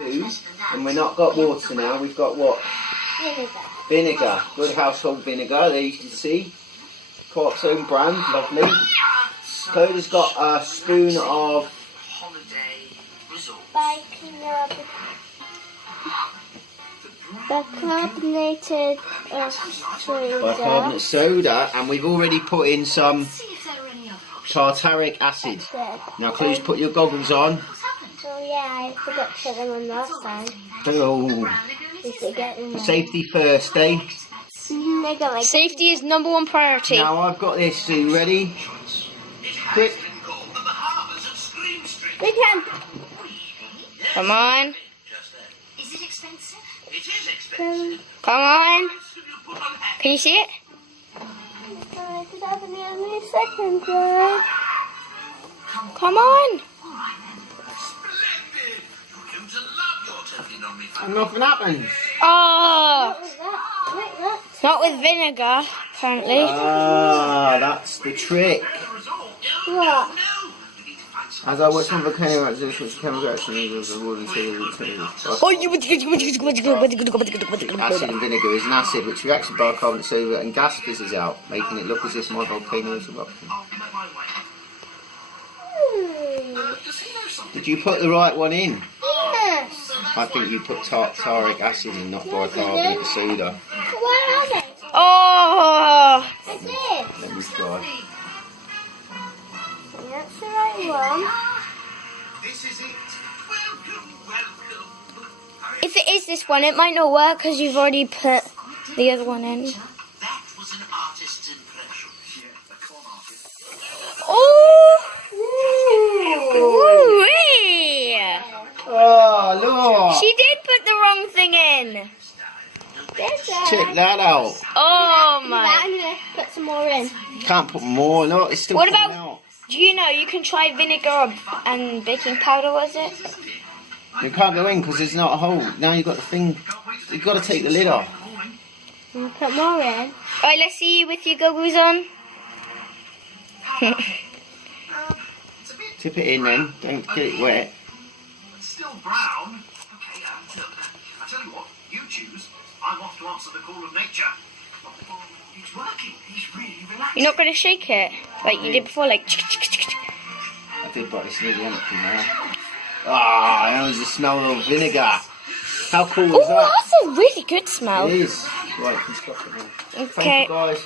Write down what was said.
And we're not got water now, we've got what? Vinegar. Good household vinegar, there you can see. Cork's own brand, lovely. Coda's got a spoon of bicarbonate soda, and we've already put in some tartaric acid. Now, Clues, put your goggles on. Oh yeah, I forgot to put them on last time. Oh. Safety first, eh? Safety is #1 priority. Now I've got this. Are you ready? Quick. We can. Come on. Is it expensive? It is expensive. Come on. Can you see it? Come on. Splendid. You're going to love your turkey non-meat. And nothing happens. Oh. Look. Not with vinegar, apparently. Ah, that's the trick. What? As I watch some volcano activity, which chemical reaction equals a wooden Oh, you would. Acid and vinegar is an acid which reacts with bicarbonate soda and gas fizzes out, making it look as if my volcano is erupting. Did you put the right one in? Yes. I think you put tartaric acid and not bicarbonate soda. Where are they? Oh. I did. Let me try. That's the right one. This is it. Welcome. If it is this one, it might not work because you've already put the other one in. That was an artist's impression. Yeah, a con artist. Oh! Woo-wee! Oh, look! She did put the wrong thing in. Check that out. Oh I'm my! gonna put some more in. You can't put more, no, it's still What coming about? out. Do you know you can try vinegar and baking powder? Was it? You can't go in because there's not a hole. Now you've got the thing. You've got to take the lid off. And put more in. Alright, let's see you with your goggles on. Tip it in then. Don't get it wet. It's still brown. Okay, look, I tell you what, you choose. I'm off to answer the call of nature. It's working. He's really relaxed. You're not going to shake it like you did before, like. I did, but it's nearly empty now. Ah, that was the smell of vinegar. How cool was Oh, that? that's a really good smell. It is. Right, you can stop it now. Okay. Thank you guys.